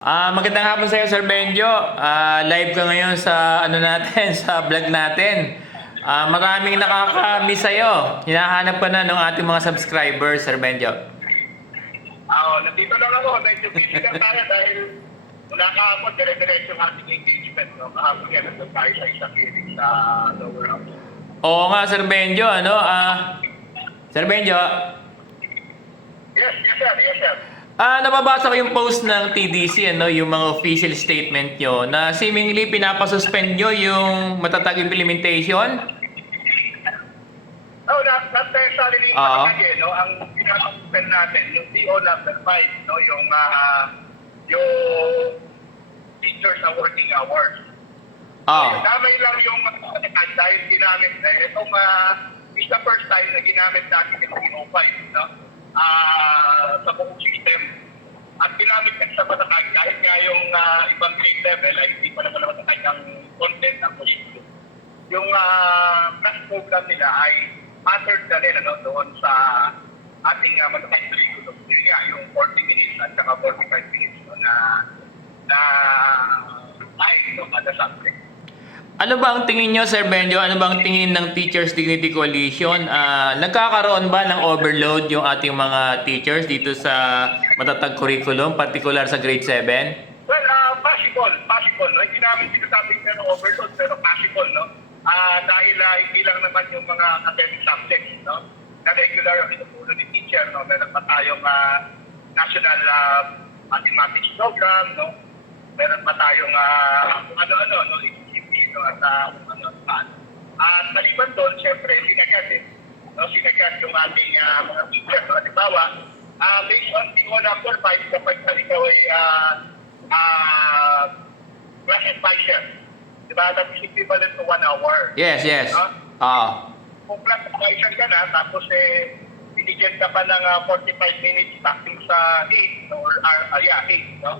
Magandang hapon sa iyo, Sir Benjo. Live ka ngayon sa natin, sa vlog natin. Maraming nakaka-miss sa iyo. Hinahanap pa na ng ating mga subscribers, Sir Benjo. Nandito lang ako. Medyo busy lang tayo dahil mula kahapon, dire-diretso yung ating engagement. No? Kahapon yan, nandun tayo sa isang hearing sa lower house. Oo nga, Sir Benjo. Sir Benjo. Yes, sir. Yes, sir. Nababasa ko yung post ng TDC, yung mga official statement nyo, na seemingly pinapasuspend nyo yung matatag implementation. Not necessarily no? Ang pinapasuspend natin, yung DO number 5, no? Yung teachers na working hours. Damay lang yung dahil ginamit na itong is the first time na ginamit natin yung DO5, no? Sa buong system. At ginamit kasi sa matatag kahit nga yung ibang grade level ay hindi pa naman matatag ang content ng curriculum. Yung class program nila ay patterned na rin doon sa ating matatag curriculum. Yun nga, yung 40 minutes at saka 45 minutes na time kada subject. Ano ba ang tingin nyo, Sir Benjo? Ano ba ang tingin ng Teachers Dignity Coalition? Nagkakaroon ba ng overload yung ating mga teachers dito sa matatag curriculum, particular sa grade 7? Well, possible. No? Hindi namin sinasabing na overload, pero possible, no? Dahil hindi lang naman yung mga academic subjects, no? Na regular ang inupulo ni teacher, no? Meron pa tayong national mathematics program, no? Meron pa tayong ano-ano, no? At maliban doon, siyempre, sinagad yung ating mga teacher. No? Halimbawa, based on PO number 5, kapag ikaw ay class advisor, diba? That is equivalent to 1 hour. Yes. No? Kung class advisor ka na, tapos binigyan ka pa ng 45 minutes starting sa 8, or 8, no?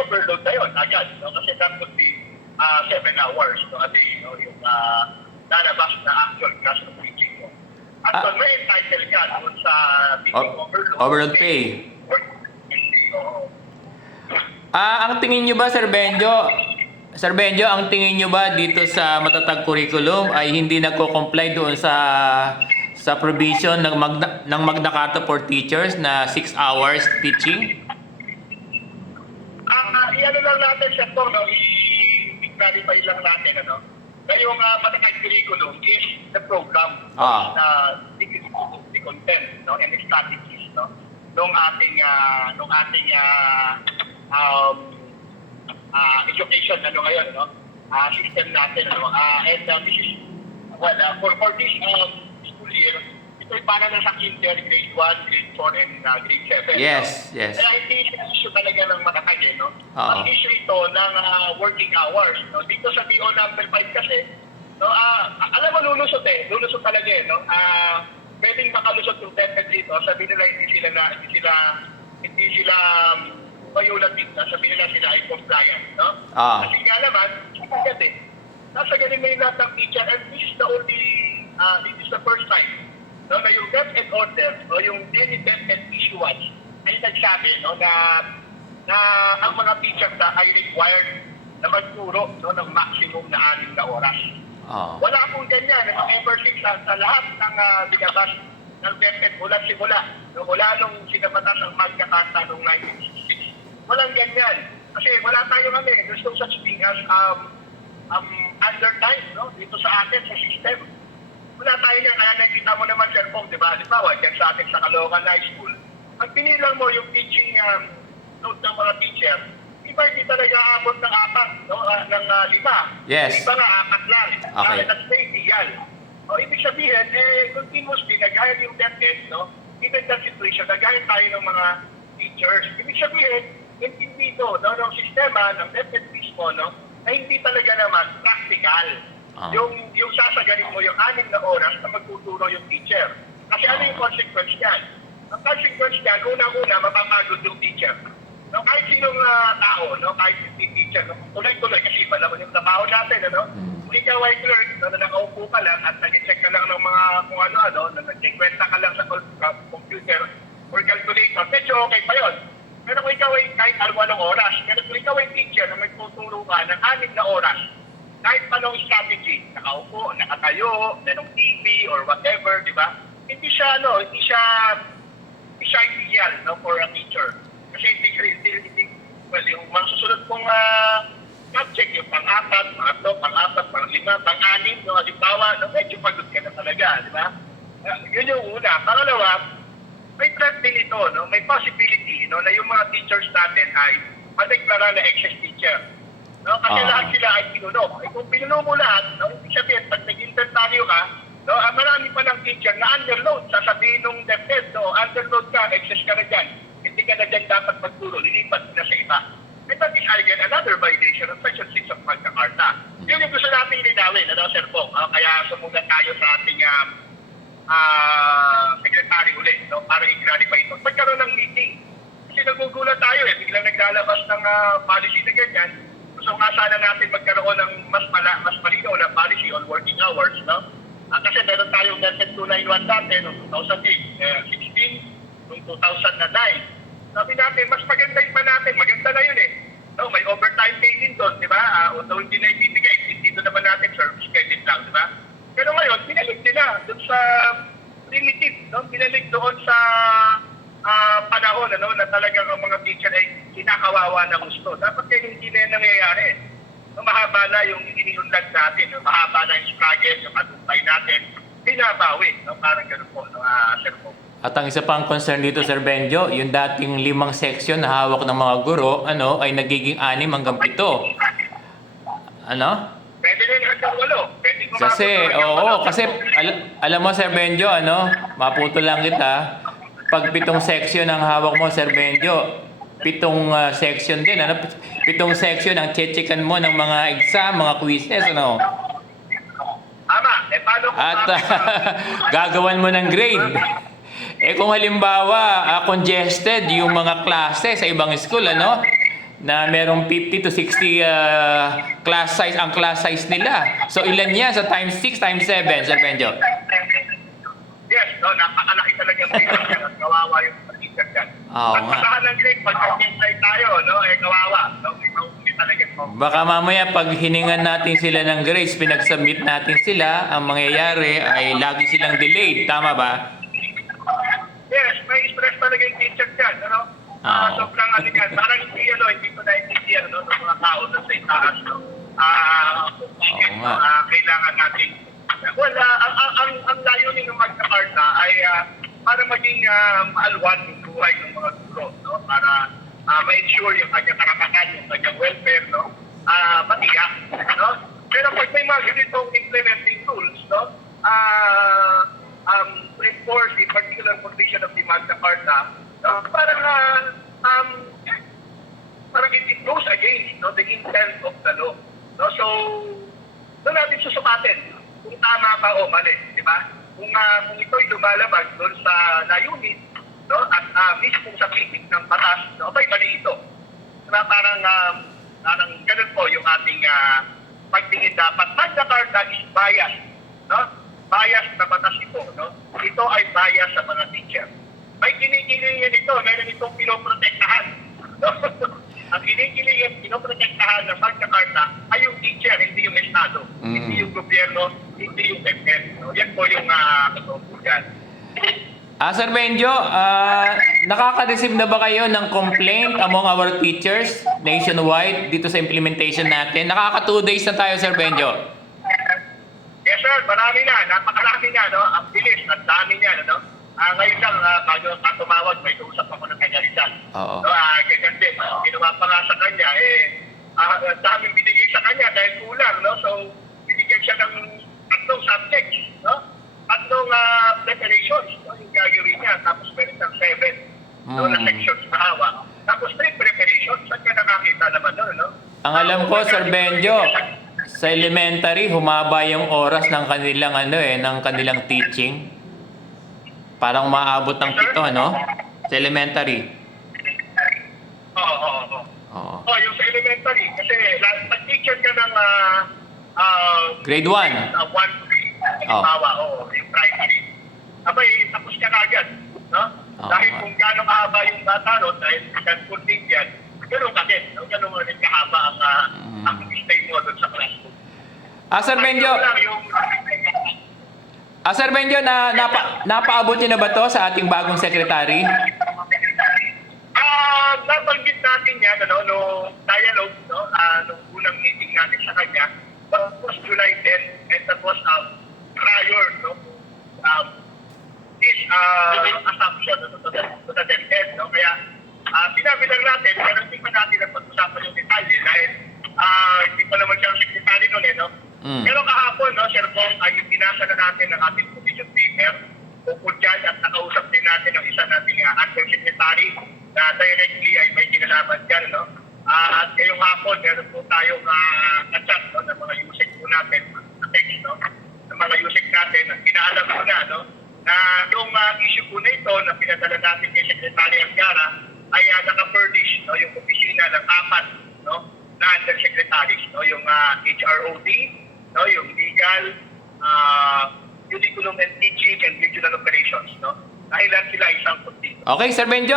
Overload na yun agad. No? Kasi that would be 7 hours a day, no? Yung lalabas na actual class of teaching mo. At doon may entitled ka doon sa teaching overload pay. Ang tingin nyo ba, Sir Benjo, ang tingin nyo ba dito sa matatag curriculum ay hindi nagko-comply doon sa provision ng Magna Carta for Teachers na 6 hours teaching? I-ano lang natin siya to, no? I-clarify lang natin, ano? Na yung matatag curriculum is the program, the content, no? And the strategies, no? Nung ating education, ngayon, no? System natin, no? And this is, for this school year, ito ay para na sa kinder, grade 1, grade 4, and grade 7. Yes. Kaya hindi issue talaga ng matatag, no? Ang issue ito ng working hours, no? Dito sa DO number 5 kasi, no? Alam mo, lulusot talaga, no? Pwedeng makalusot yung DepEd dito, sabi nila hindi sila violative na, sabi nila sila ay compliant, no? Kasi nga naman, nasa ganun may lahat ng teacher, and this is the first time, no, na yung DepEd order, no, yung any DepEd issuance ay nagsabi, no, na ang mga teacher na ay required na magturo, no, ng maximum na 6 na oras. Wala akong ganyan. Ever since sa lahat ng binabas ng DepEd simula, no, mula nung sinabatas ang Magna Carta noong 1966. Walang ganyan. Kasi wala tayong there's no such thing as undertime, no, dito sa atin, sa system. Wala tayo nga, kaya nakikita mo naman, Sir Pong, di ba? Halimbawa, dyan sa atin sa Caloocan High School, pag pinilang mo yung teaching note ng mga teacher, iba hindi talaga aabot ng 4, no? Ng 5. Yes. Iba nga 4 lang. Okay. That's maybe yan. Ibig sabihin, continuously, nag-hire yung DepEd, no? Even that situation, nag-hire tayo ng mga teachers. Ibig sabihin, hindi ito, no, ng sistema, ng DepEd mismo, no, na hindi talaga naman practical. Yung sasagarin mo yung 6 na oras na magtuturo yung teacher. Kasi ano yung consequence niyan? Ang consequence niyan, unang-una, mapapagod yung teacher. No, kahit sinong tao, no, kahit hindi teacher, no, tuloy-tuloy kasi iba naman yung trabaho natin, ano? Kung ikaw ay clerk, no, na nakaupo ka lang at nag-check ka lang ng mga kung ano-ano, na nag-kwenta ka lang sa computer or calculator, medyo okay pa yun. Pero kung ikaw ikaw ay kahit anong oras, pero kung ikaw ay teacher na magtuturo ka ng 6 na oras, kahit anong strategy, nakaupo, nakatayo, merong TV or whatever, di ba? Hindi siya ideal, no, for a teacher. Kasi well, yung mga susunod kong subject, yung pang-4, pang-5, pang-6, no, halimbawa, no, medyo pagod ka na talaga, di ba? Yun yung una. Pangalawa, may threat din ito, no? May possibility, no, na yung mga teachers natin ay madeklara na excess teacher. No? Kasi lahat sila ay pinuno. Kung pinuno mo lahat, no, ibig sabihin, pag nag-interview ka, no, marami pa ng teacher na underload. Sasabihin nung DepEd, no, underload ka, excess ka na dyan. Hindi ka na dyan dapat magturo, lilipat na sa iba. And that is again another violation of Section 6 of Magna Carta. Yun yung gusto natin linawin, ano, Sir Pong? Kaya sumunod tayo sa ating secretary ulit, no, para i-clarify ito. Magkaroon ng meeting. Kasi nagugulat tayo biglang naglalabas ng policy na ganyan. So nga sana natin magkaroon ng mas malinaw na policy on working hours, no? Kasi meron tayong DepEd 291 dati noong 2008, 16, noong 2009. Sabi natin, mas maganda pa natin. Maganda na yun No, may overtime pay din doon, di ba? Although hindi na ibibigay, dito naman natin service credit lang, di ba? Pero ngayon, binalik nila doon sa limited, no? Binalik doon sa panahon, ano, na talagang ang mga teacher ay kinakawawa na gusto. Dapat kayo hindi na yan nangyayari. No, mahaba na yung iniunlad natin, no? Mahaba na yung struggle, yung matumpay natin, binabawi, no? Parang ganun po, no, Sir Po. At ang isa pang concern dito, Sir Benjo, yung dating 5 section na hawak ng mga guro, ano, ay nagiging 6 hanggang 7. Ano? Pwede rin hanggang 8. Pwede Kasi, kasi alam mo, Sir Benjo, ano, maputo lang kita, pag 7 section ang hawak mo, Sir Benjo, 7 section din, ano, 7 section ang chechikan mo ng mga exam, mga quizzes, ano. Tama. Paano kung At gagawan mo ng grade. Kung halimbawa, congested yung mga klase sa ibang school, ano, na merong 50 to 60 class size, ang class size nila. So, ilan yan sa times 6, times 7, Sir Benjo? Yes, no, napakalaki talaga ang grade at kawawa yung teacher dyan. Oo nga. Pagpatahan ng grade, pag-inside tayo, no, kawawa. No, ikaw talaga po. Baka mamaya pag hiningan natin sila ng grades, pinag-submit natin sila, ang mangyayari ay lagi silang delayed. Tama ba? Yes, may stress talaga yung teacher dyan, ano? Sobrang ano yan. Parang hindi ko naintindihan, no, ng mga tao na sa itaas, no? Kailangan natin. Well, ang layunin ng Magna Carta ay para maging maalwan yung buhay ng mga guro, no? Para ma-ensure yung kanyang karapatan, yung kanyang welfare, no? Matiyak, no? Pero pag may mga ganitong implementing tools, no? To enforce the particular provision of the Magna Carta, parang it goes against, no, the intent of the law. No? So, doon natin susukatin kung tama ba o mali, di ba? Kung ito'y lumalabag doon sa layunin, no, at mismo sa pitik ng batas, no, mali ito. Diba? Parang ganun po yung ating pagtingin dapat. Magna Carta is bias, no? Bias na batas ito, no? Ito ay bias sa mga teacher. May kinikilingan ito, meron itong pinoprotektahan. No? Ang kinikilingan, pinoprotektahan ng Magna Carta ay yung teacher, hindi yung Estado, hindi yung gobyerno, hindi yung DepEd. No? Yan po yung katutugan. Sir Benjo, nakaka-receive na ba kayo ng complaint among our teachers nationwide dito sa implementation natin? Nakaka 2 days na tayo, Sir Benjo. Yes, sir. Marami na. Napakarami na. No? Ang bilis. Ang dami niya. No? Ngayon lang, bago tumawag, may tuusap ako ng kanya Rizal. Oo. No, ganyan din. Ginawa pa nga sa kanya, daming binigay sa kanya dahil kulang. No? So, binigyan siya ng 3 subjects. No? 3 preparations. No? Yung gagawin niya. Tapos meron ng 7 no, na sections na hawak. Tapos 3 preparations. Saan ka nakakita naman doon? No? Ang alam ko, Sir Benjo, sa elementary, humaba yung oras ng kanilang ng kanilang teaching. Parang maabot ng 7, no? Sa elementary. Oo. Yung sa elementary. Kasi pag-teacher ka ng grade 1. 1 to 3. Halimbawa, yung primary. Abay, tapos ka na agad. No? Oo Dahil nga. kung gaano kahaba yung bata ron, dahil isang contingent, ganun ka din. No? Ganun mo rin kahaba ang stay mo doon sa classroom. Sir Benjo, Ayun lang yung Sir Benjo, napaabot niyo na ba to sa ating bagong secretary? nabanggit natin yan, no dialogue, nung unang meeting natin sa kanya, that was July 10, and that was prior, this assumption to the DepEd, no? Kaya, sinabi lang natin, pero hindi pa natin napag-usapan yung detalye dahil hindi pa naman siya ang secretary nun, no? Pero kahapon, no, Sir Bong, ay binasa na natin ang ating position paper ukol dyan at nakausap din natin ang isa nating undersecretary na directly ay may kinalaman dyan, no? At ngayong hapon, meron po tayong chat, no, ng mga usik po natin, text, no? Ng mga usik natin, at pinaalam po na, no, na yung issue po na ito na pinadala natin kay Secretary Angara ay naka-furnish, no, yung opisina ng apat, no, na undersecretaries, no, yung HROD, no, yung legal, curriculum and teaching and regional operations, no? Dahilan sila isang kunti. Okay, Sir Benjo,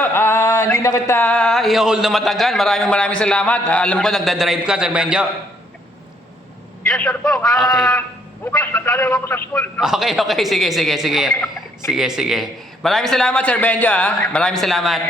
hindi na kita i-hold na matagal. Maraming salamat. Alam ko nagda-drive ka, Sir Benjo. Yes, Sir Bong. Bukas, nadalaw ako sa school, no? Okay. Sige. Maraming salamat, Sir Benjo, Maraming salamat.